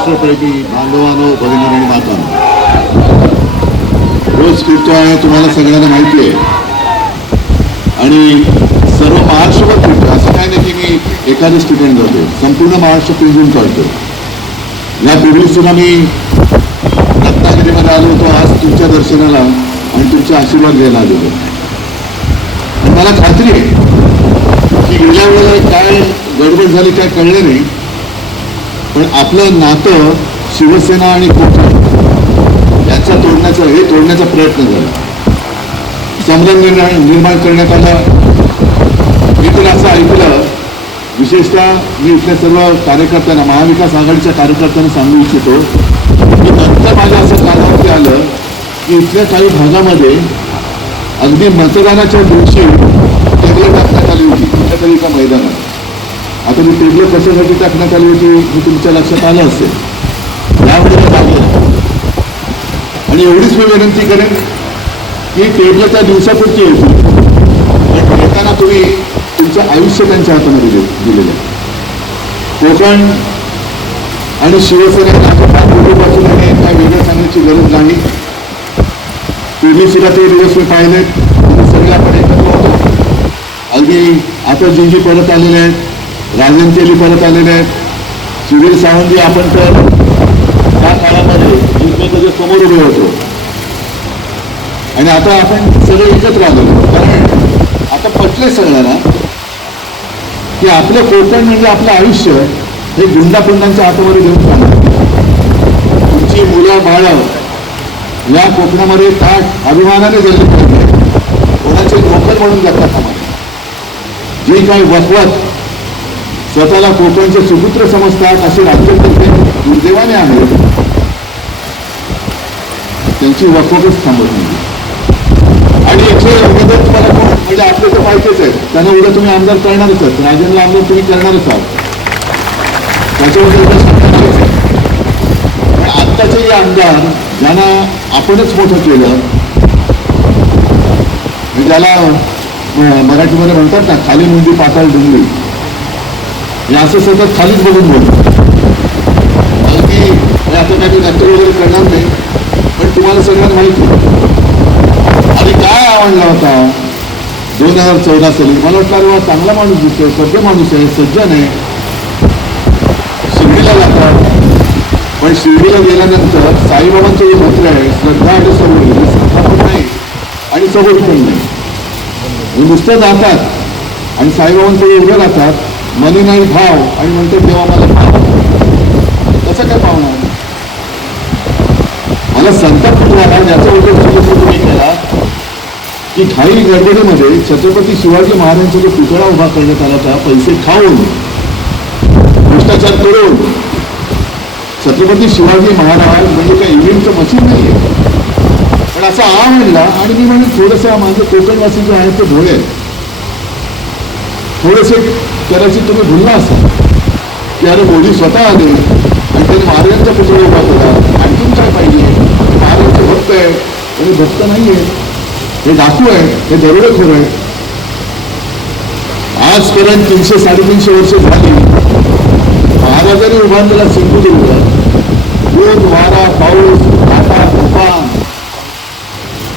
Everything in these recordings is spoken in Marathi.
राष्ट्रप्रेमी बांधवानो भगिनी आणि मातांनो. रोज फिरतो आहे तुम्हाला सगळ्यांना माहिती आहे. आणि सर्व महाराष्ट्रभर फिरतो असं काय नाही की मी एखादं स्टुडंट जातो संपूर्ण महाराष्ट्र पिंजून काढतो यापूर्वी सुद्धा मी रत्नागिरीमध्ये आलो होतो आज तुमच्या दर्शनाला आणि तुमचे आशीर्वाद घ्यायला आलेलो आणि मला खात्री आहे की गेल्या वेळेला काय गडबड झाली काय कळलं नाही. पण आपलं नातं शिवसेना आणि कोकण याचा तोडण्याचा हे तोडण्याचा प्रयत्न झाला. संभ्रम निर्माण निर्माण करण्यात आला. मी तर असं ऐकलं विशेषतः मी इथल्या सर्व कार्यकर्त्यांना महाविकास आघाडीच्या कार्यकर्त्यांना सांगू इच्छितो की नंतर माझ्या असं कानावरती आलं की इथल्या काही भागामध्ये अगदी मतदानाच्या दिवशी टेबलं टाकण्यात आली होती कुठल्या तरी एका मैदानात. आता मी टेबल कशासाठी टाकण्यात आली होती हे तुमच्या लक्षात आलं असेल. यावेळेला आणि एवढीच मी विनंती करेन की टेबलं त्या दिवसापुरती येतील पण येताना तुम्ही तुमचं आयुष्य त्यांच्या हातामध्ये दि- दिलेलं आहे. कोकण आणि शिवसेना आपण आहे काय वेगळं सांगण्याची गरज नाही. पीबीसीला ते दिवस मी पाहिलेत सगळे आपण एकत्र होतो. अगदी आता जिंजी परत आलेले आहेत राजन तेली परत आलेले आहेत. सुधीर सावंत आपण तर त्या काळामध्ये एकमेकांच्या समोर उभे होतो. आणि आता आपण सगळे एकत्र आलो. कारण आता पटले सगळ्यांना की आपलं कोकण म्हणजे आपलं आयुष्य हे गुंडापुंडांच्या हातामध्ये घेऊन चाललं. तुमची मुलं बाळं या कोकणामध्ये ताट अभिमानाने गेले पाहिजे. कोणाचे नोकर म्हणून जातात आम्हाला. जी काही वकवत स्वतःला कोकणचे सुपुत्र समजतात असे राज्यकर्ते म्हणजे दुर्दैवाने आहेत त्यांची वकवतच थांबत नाही. आणि याचे उमेदवार तुम्हाला कोण म्हणजे आपले तर पाहिजेच आहेत. त्यांना उद्या तुम्ही आमदार करणारच आहात. राजेंद्र आमदार तुम्ही करणारच आहात. त्याच्याबद्दल पण आत्ताचे जे आमदार ज्यांना आपणच मोठं केलं ज्याला मराठीमध्ये म्हणतात ना खाली मुंडी पाताळ डुंगरी असं सतत खालीच बघून बोलतो. अगदी. हे आता काही नंतर वगैरे करणार नाही पण तुम्हाला सगळ्यांना माहिती आहे. आणि काय आवडला होता? दोन हजार चौदा साली मला वाटलं अरे चांगला माणूस दिसतोय सभ्य माणूस आहे सज्जन आहे. शिर्डीला जातात पण शिर्डीला गेल्यानंतर साईबाबांचं जे मंत्र आहे श्रद्धा आणि सबोरी म्हणजे श्रद्धा पण नाही आणि सबोरी पण नाही. म्हणजे नुसतं जातात आणि साईबाबांचं उभे राहतात मनी नाही भाव आणि म्हणतो देवा मला भाव कसं काय पाहुणार मला संताप झाला ज्याचा उल्लेख तुम्ही केला की घाई गडबडीमध्ये छत्रपती शिवाजी महाराजांचा जो पुतळा उभा करण्यात आला होता पैसे खाऊन भ्रष्टाचार करून छत्रपती शिवाजी महाराज म्हणजे काय इव्हेंटचं मशीन नाही आहे. पण असा आ म्हणला आणि मी म्हणजे थोडंसं माझं कोकणवासी जे आहेत ते भोळे आहेत थोडेसे कदाचित तुम्ही भुलला असाल की अरे मोदी स्वतः आले आणि त्यांनी महाराजांचा पुतळा उभा केला. आणखीन काय पाहिजे महाराजांचे भक्त आहे आणि भक्त नाही आहे हे डाकू आहे हे दरोडेखोर आहे आजपर्यंत तीनशे साडेतीनशे वर्ष झाली. महाराजांनी उभारलेला सिंधुदुर्ग ऊन वारा पाऊस काटा तुफान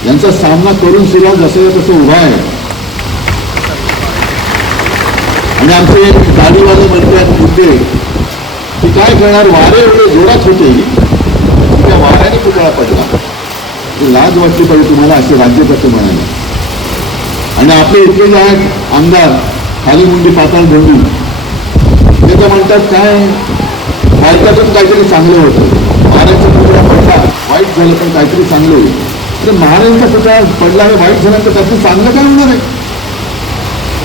यांचा सामना करून सुद्धा जसं तसं उभा आहे आणि आमचे गाडीवाले म्हणतात मुद्दे की काय करणार? वारे एवढे जोरात होते. त्या वाऱ्याने पुतळा पडला. लाज वाटली पाहिजे तुम्हाला असे राज्यकर्ते म्हणाले. आणि आपले इतके जे आहेत आमदार खाली मुंडी पाताळ धोंडी ते तर म्हणतात काय? भारतातून काहीतरी चांगलं होतं. महाराजचा पुतळा पडला वाईट झालं पण काहीतरी चांगलं होईल. तर महाराजांचा पुतळा पडला हे वाईट झालं तर त्यातून चांगलं काय होणार आहे?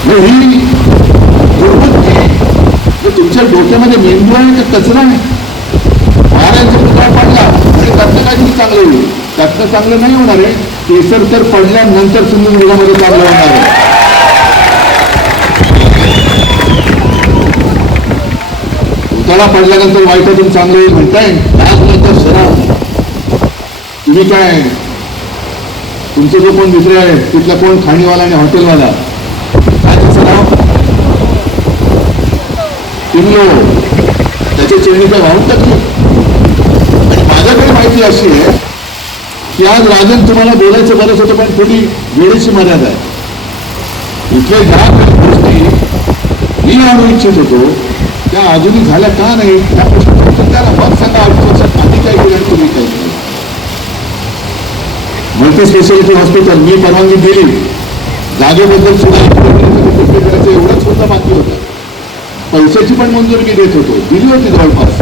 ही तुमच्या डोक्यामध्ये मेंदू आहे का कचरा आहे? महाराजांचा पुतळा पडला आणि त्यातनं काहीतरी चांगलं होईल? त्यातनं चांगलं नाही होणार आहे. केसर तर पडल्यानंतर सिंधुदुर्गामध्ये चांगलं होणार आहे. पुतळा पडल्यानंतर वाईटातून चांगलं होईल म्हणताय. आज नंतर सराव तुम्ही काय? तुमचे जो कोण दुसरे आहेत तिथला कोण खाणीवाला आणि हॉटेलवाला काय त्याचं नाव टिमलो त्याच्या चिरणी काय वाहून टाकली माझ्याकडे माहिती अशी आहे की आज राजन तुम्हाला बोलायचं बरंच होतं पण थोडी वेळेची मर्यादा आहे. इथले ज्या गोष्टी मी आणू इच्छित होतो त्या अजूनही झाल्या का नाही त्या प्रश्नाचं त्याला मग सांगा. अडीच वर्षात आम्ही काय केलं तुम्ही काय केलं मल्टी स्पेशालिटी हॉस्पिटल मी परवानगी दिली. जागेबद्दल सुद्धा एवढंच सुद्धा बाकी होतं. पैशाची पण मंजुरी मी देत होतो. दिली होती जवळपास.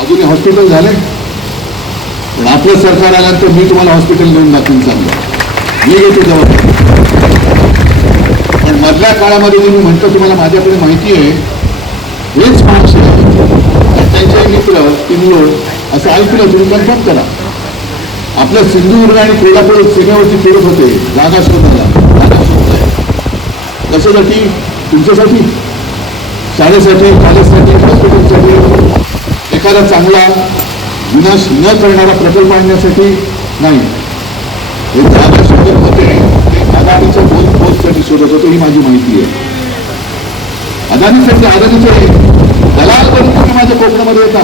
अजूनही हॉस्पिटल झाले पण आपलं सरकार आल्यानंतर मी तुम्हाला हॉस्पिटल देऊन दाखवून सांगतो मी घेतो जवळपास पण मधल्या काळामध्ये मी म्हणतो तुम्हाला माझ्याकडे माहिती आहे हेच माणसं त्यांचे मित्र किनलोड असं ऐकलं तुम्ही कन्फर्म करा. आपलं सिंधुदुर्ग आणि कोल्हापूर सीमेवरती फिरत होते. जागा शोधायला. जागा शोधताय की तुमच्यासाठी शाळेसाठी कॉलेजसाठी हॉस्पिटलसाठी एखादा चांगला विनाश न करणारा प्रकल्प आणण्यासाठी नाही. हे दादा शोधत होते. ते अदानीच्या दोन पोस्टसाठी शोधत होते ही माझी माहिती आहे. अदानीसाठी अदानीचे दलाल बनून तुम्ही माझ्या कोकणामध्ये येता.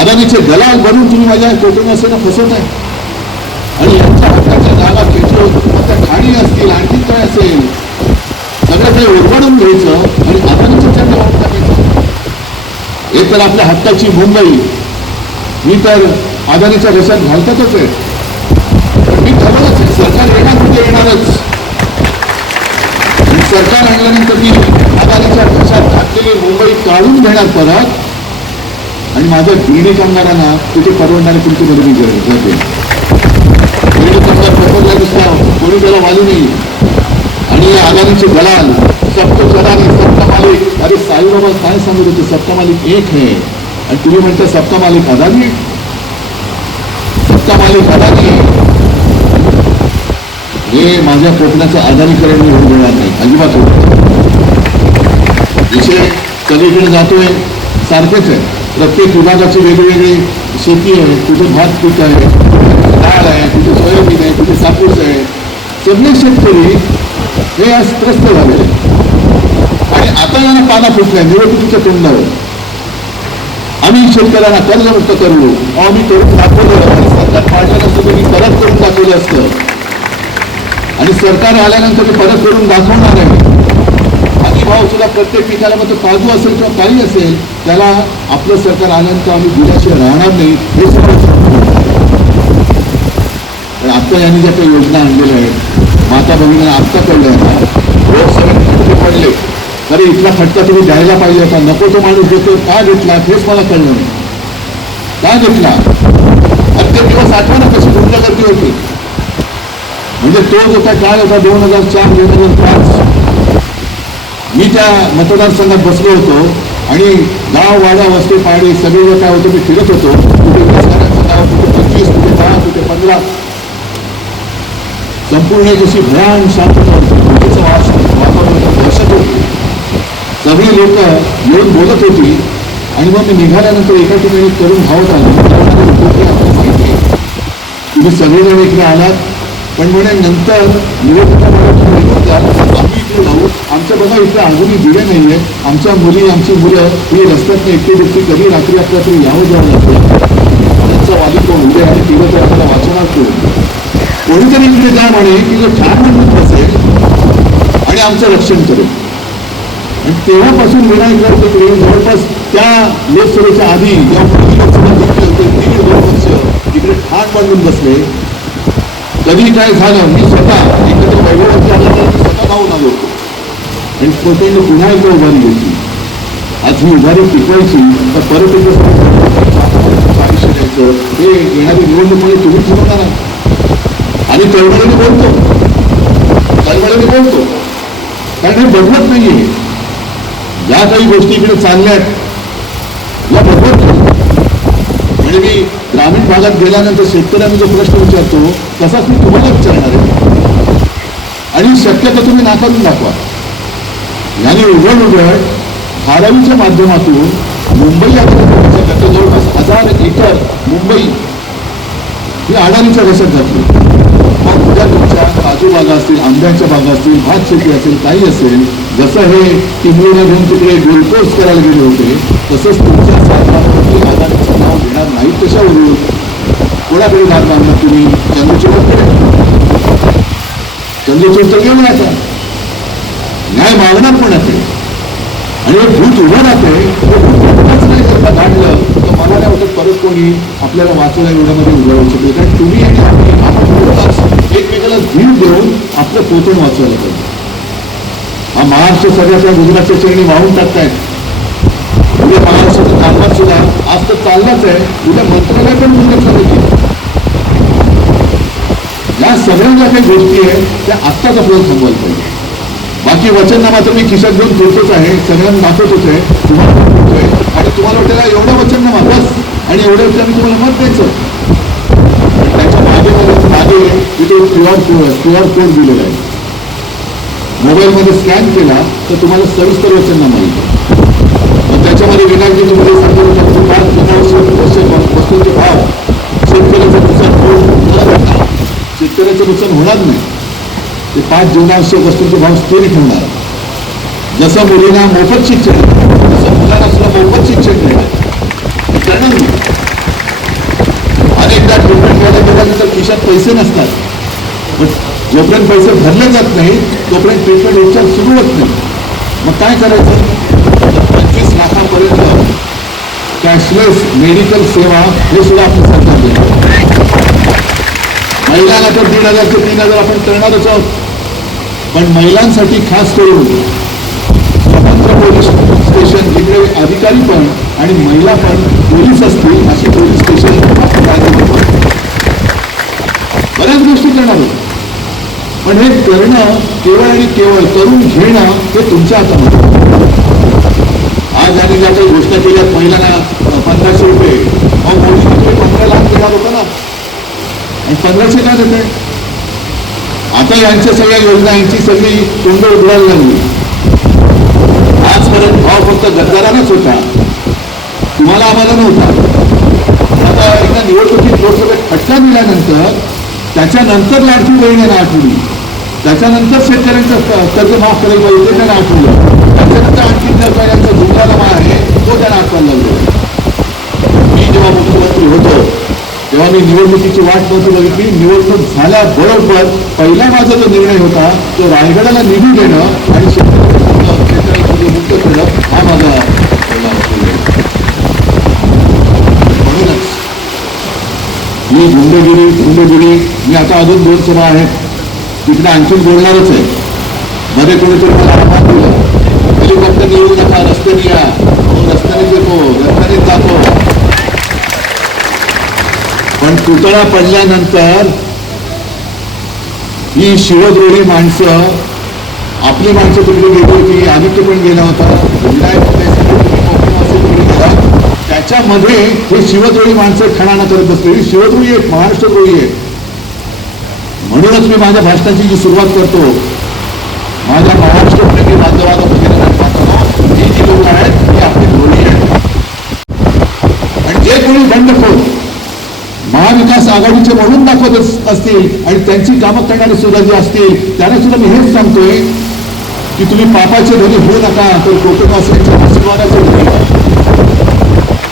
अदानीचे दलाल बनून तुम्ही माझ्या कोकणवासियांना फसवत आहे आणि यांच्या हक्काच्या जागा खेचून त्या खाणी असतील आणखी काय असेल? सगळं ते ओरबडून घ्यायचं आणि आपण चंद्र वाहून एक तर आपल्या हक्काची मुंबई. मी तर आदानीच्या रशात घालतातच आहे. पण मी ठरवलंच आहे सरकार येणार म्हणजे येणारच सरकार आणल्यानंतर मी आदानीच्या रशात घातलेली मुंबई काढून घेणार परत. आणि माझ्या गिरणी कामगारांना तिथे परवडणाऱ्या तुमची मी करते गिरणी कामगार पकडला दिसला कोणी त्याला वाजू नाही आणि दलाल सप्त चलाने सबका मालिक अरे साईबाबा काय सांगत होते? सबका मालिक एक आहे आणि तुम्ही म्हणता सबका मालिक अदानी सबका मालिक अदानी हे माझ्या कोकणाचं आदानीकरण मी होऊन देणार नाही. अजिबात होत विषय सगळीकडे जातोय. सारखेच आहे. प्रत्येक विभागाची वेगवेगळी शेती आहे कुठे भात पीक आहे डाळ आहे कुठे सोयाबीन आहे कुठे सापूस आहे. सगळे शेतकरी हे आज त्रस्त झालेले. आणि आता यांना पाना फुटलाय निवडणुकीच्या तोंडावर. आम्ही शेतकऱ्यांना कर्जमुक्त करलो आम्ही करून दाखवलं. सरकार पाडलं नसतं परत करून दाखवलं असतं. आणि सरकार आल्यानंतर मी परत करून दाखवणार आहे. आणि भाव सुद्धा प्रत्येक पिकाला मग काजू असेल किंवा काही असेल त्याला आपलं सरकार आल्यानंतर आम्ही दिल्याशिवाय राहणार नाही हे सगळं पण आता यांनी ज्या काही योजना आणलेल्या आहेत माता भगिनी आत्ता कळलं आहे. रोज सगळे फटके पडले. अरे इथला फटका तुम्ही द्यायला पाहिजे होता. नको तो माणूस घेतो का घेतला? हेच मला कळलं नाही. का घेतला? अत्यंत दिवस आठवणं कशी तुमच्या गर्दी होती. म्हणजे तो जो काय काळ होता दोन हजार चार दोन हजार पाच मी त्या मतदारसंघात बसलो होतो आणि गाव वाडा वस्ती पाडी सगळे काय होतं मी फिरत होतो. कुठे वीस कुठे पंचवीस कुठे दहा कुठे पंधरा संपूर्ण जशी अशी भयान शांतता भीतीचं वातावरण दहशत होती सगळी लोक येऊन बोलत होती. आणि मग मी निघाल्यानंतर एका ठिकाणी करून धावत आलो. माहिती तुम्ही सगळेजण इकडे आलात. पण म्हणे नंतर आम्ही इकडे आमच्या बघा इकडे अजूनही दिले नाही आहेत आमच्या मुली आमची मुलं ही रस्त्यात एकटी व्यक्ती कधी रात्री आपल्या तरी यावं जावं लागतं त्यांचा वाली कोण उद्या आणि तिला तर आपल्याला वाचवणार कोण? कोणीतरी तिथे जा म्हणे की जो छान म्हणून बसेल आणि आमचं रक्षण करेल. आणि तेव्हापासून विनायक राऊत इकडे जवळपास त्या लोकसभेच्या आधी जेव्हा लोकसभा जिंकली होती दीड दोन वर्ष इकडे ठाण बांधून बसले. कधी काय झालं मी स्वतः एकत्र वैभवाची आल्यानंतर मी स्वतः पाहून आलो होतो. आणि स्वतःने पुन्हा एकदा उभारी घेतली. आज ही उभारी टिकवायची तर परत एकदा आयुष्य द्यायचं हे येणारी निवडणुकीमध्ये म्हणजे तुम्ही ठरवणार आहात. आणि तळमळीने बोलतो. तळमळीने बोलतो. कारण हे बदलत नाहीये. ज्या काही गोष्टी इकडे आहेत. या बदलत नाही म्हणजे मी ग्रामीण भागात गेल्यानंतर शेतकऱ्यांना जो प्रश्न विचारतो तसाच मी तुम्हाला विचारणार आहे. आणि शक्यतो तुम्ही नाकारून दाखवा. याने उघड उघड धारावीच्या माध्यमातून मुंबई आता जवळपास हजार एकर मुंबई. ही अडाणीच्या घशात घातली. मग तुमच्या काजू बागा असतील आंब्याच्या बागा असतील भात शेती असेल काही असेल जसं हे टिंबूला घेऊन तिकडे गोलकोर्स करायला गेले होते तसंच तुमच्या सातारावरती अदानी कोणाकडे दाद मागणार तुम्ही? चंद्रचूडकडे चंद्रचूड तर घेऊन यायचा. न्याय मागणार कोणाकडे? आणि भूत उभं राहते नाही तर मला काय वाटत परत कोणी आपल्याला वाचवल्या एवढ्यामध्ये उभं राहू शकतो. कारण तुम्ही आणि आपण एकमेकाला धीर देऊन आपलं पोतून वाचवायला पाहिजे. हा महाराष्ट्र सगळ्याच्या गुजरातच्या श्रेणी वाहून टाकतायत. उद्या महाराष्ट्राचा कारभार सुद्धा आज तर चाललाच आहे. उद्या मंत्रालय पण दुर्लक्ष होईल या सगळ्या ज्या काही गोष्टी आहेत त्या आत्ताच आपल्याला थांबवायला पाहिजे. बाकी वचननामा मात्र मी खिशात घेऊन फिरतोच आहे. सगळ्यांना दाखवतोच आहे. तुम्हाला आणि तुम्हाला वाटेल एवढा वचननामा बस. आणि एवढ्या आम्ही तुम्हाला मत द्यायचं. मागे इथे तिथे क्यू आर कोड क्यू आर कोड दिलेला आहे. मोबाईलमध्ये स्कॅन केला तर तुम्हाला सविस्तर वचन माहिती मग त्याच्यामध्ये विनायकजी तुम्ही सांगितलं होतं पाच जुन्या वस्तूंचे भाव शेतकऱ्याचं नुकसान होऊ शेतकऱ्याचं नुकसान होणार नाही. ते पाच जीवनावश्यक वस्तूंचे भाव स्थिर ठेवणार. जसं मुलींना मोफत शिक्षण तसं मुलांना सुद्धा मोफत शिक्षण नाही हे करणार नाही अनेकदा ट्रीटमेंट घ्यायला गेल्यानंतर खिशात पैसे नसतात. जोपर्यंत पैसे भरले जात नाही तोपर्यंत ट्रीटमेंट उपचार सुरू होत नाही. मग काय करायचं? पंचवीस लाखापर्यंत कॅशलेस मेडिकल सेवा हे सुद्धा आपलं सरकार देणार महिलांना तर दीड हजार ते तीन हजार आपण करणारच आहोत. पण महिलांसाठी खास करून स्वतंत्र पोलीस स्टेशन जिकडे अधिकारी पण आणि महिला पण पोलीस असतील अशी पोलीस स्टेशन आपण बऱ्याच गोष्टी करणार आहे. पण हे करणं केवळ आणि केवळ करून घेणं हे तुमच्या हातामध्ये आज आणि ज्या काही घोषणा केल्या महिलांना पंधराशे रुपये मग मोदी तुम्ही पंधरा लाख देणार होता ना. आणि पंधराशे काय देते आता यांच्या सगळ्या योजना यांची सगळी तोंड उघडायला लागली. आजपर्यंत भाव फक्त गद्दारानेच होता. तुम्हाला आम्हाला नव्हता. आता एकदा निवडणुकीत लोकसभेत खटला दिल्यानंतर त्याच्यानंतर लाडकी बहीण आहे आठवली त्याच्यानंतर शेतकऱ्यांचं कर्ज माफ करायला पाहिजे ते त्यांना आठवलं त्याच्यानंतर आणखी ज्या दुसरा यांचा आहे तो त्यांना आठवायला लागलो मी जेव्हा मुख्यमंत्री होतो तेव्हा मी निवडणुकीची वाट नव्हती बघितली. निवडणूक झाल्याबरोबर पहिला माझा जो निर्णय होता तो रायगडाला निधी देणं आणि शेतकऱ्यांचं मुक्त करणं हा माझा म्हणूनच ही गुंडगिरी गुंडगिरी मी आता अजून दोन सभा आहेत. तिकडे आणखीन बोलणारच आहे. मध्ये कोणीतरी मला आव्हान दिलं. हेलिकॉप्टर येऊ नका रस्त्याने या. हो, रस्त्यानेच येतो रस्त्याने जातो. पण पुतळा पडल्यानंतर ही शिवद्रोही माणसं आपली माणसं तिकडे गेली होती. आदित्य पण गेला होता विनायक देशमुख तुम्ही कोकण वासी तिकडे गेला. त्याच्यामध्ये हे शिवद्रोही माणसं खणाना करत बसले. ही एक आहेत महाराष्ट्रद्रोही आहेत म्हणूनच मी माझ्या भाषणाची जी सुरुवात करतो माझ्या महाराष्ट्रप्रेमी बांधवाला वगैरे पाहताना ही जी लोक आहेत ही आपली द्रोही आहेत. आणि जे कोणी बंडखोर महाविकास आघाडीचे म्हणून दाखवत अस- असतील आणि त्यांची कामं करणारे सुद्धा जे असतील त्यांना सुद्धा मी हेच सांगतोय की तुम्ही पापाचे धनी होऊ नका तर कोकणवासियांच्या आशीर्वादाचे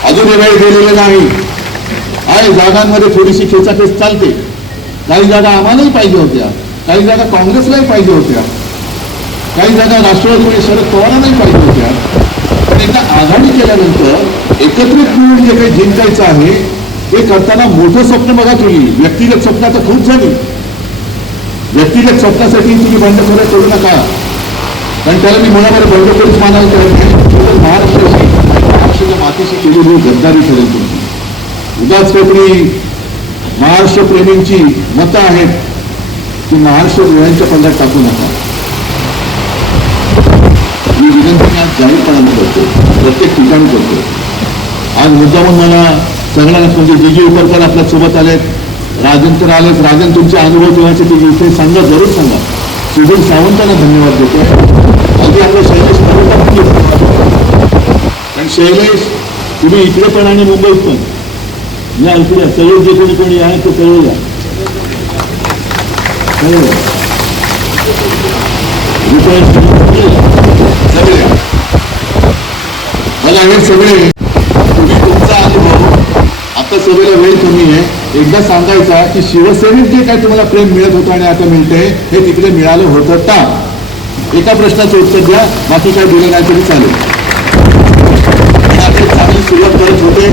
अजून हे वेळ नाही. आहे जागांमध्ये थोडीशी खेचाखेच चालते. काही जागा आम्हालाही पाहिजे होत्या. काही जागा काँग्रेसलाही पाहिजे होत्या. काही जागा राष्ट्रवादी शरद पवारांनाही पाहिजे होत्या. पण एकदा आघाडी केल्यानंतर एकत्रित मिळून जे काही जिंकायचं आहे ते करताना मोठं स्वप्न बघा तुम्ही. व्यक्तिगत स्वप्नाचं खूप झाली. व्यक्तिगत स्वप्नासाठी तुम्ही बंडखोऱ्या करू नका. कारण त्याला मी मुळामध्ये बंडखोरीच मानायला करत नाही महाराष्ट्र महाराष्ट्राशी केलेली गद्दारी ठरेल होती उगाच काहीतरी महाराष्ट्रप्रेमींची मतं आहेत ती महाराष्ट्र प्रेमींच्या पल्ल्यात टाकू नका. ही विनंती मी आज जाहीरपणाने करतो प्रत्येक ठिकाणी करतो. आज मुद्दामून मला सगळ्यांना म्हणजे जी उपरकर आपल्यासोबत आलेत. राजन तर आलेत. राजन तुमचे अनुभव तेव्हाचे ते इथे सांगा जरूर सांगा. सुधीर सावंतांना धन्यवाद देतो. अगदी आपले शैलेश मराठा कारण शैलेश तुम्ही इकडे पण आणि मुंबईत पण. या इकडे सहयोग जे कोणी कोणी आहे ते कळू सगळे मला हे सगळे तुम्ही तुमचा अनुभव आता सगळ्या वेळ कमी आहे. एकदा सांगायचा की शिवसेनेत जे काय तुम्हाला प्रेम मिळत होतं आणि आता मिळतंय हे तिकडे मिळालं होतं का? एका प्रश्नाचं उत्तर द्या बाकी काय दिलं नाही तरी चालेल आणि आता एक चांगली सुरुवात करत होते.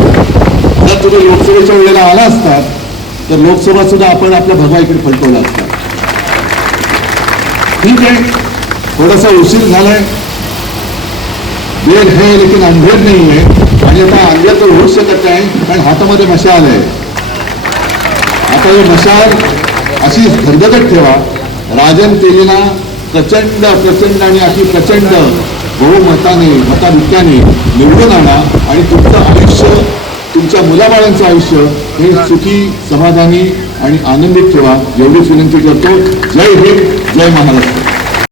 जर तुम्ही लोकसभेच्या वेळेला आला असतात तर लोकसभा सुद्धा आपण आपल्या भगवाईकडे पलटवला असता. ठीक आहे. थोडासा उशीर झालाय. वेळ है लेकिन अंधेर नाही आहे आणि आता अंधेर तर होऊ शकत नाही कारण हातामध्ये मशाल आहे. आता ही मशाल अशी धगधगत ठेवा. राजन तेलीला प्रचंड प्रचंड आणि अति प्रचंड बहुमताने मताधिक्याने निवडून आणा आणि तुमचं आयुष्य तुमच्या मुलाबाळांचं आयुष्य हे सुखी समाधानी आणि आनंदित ठेवा. एवढीच विनंती करतो जय हिंद जय महाराष्ट्र.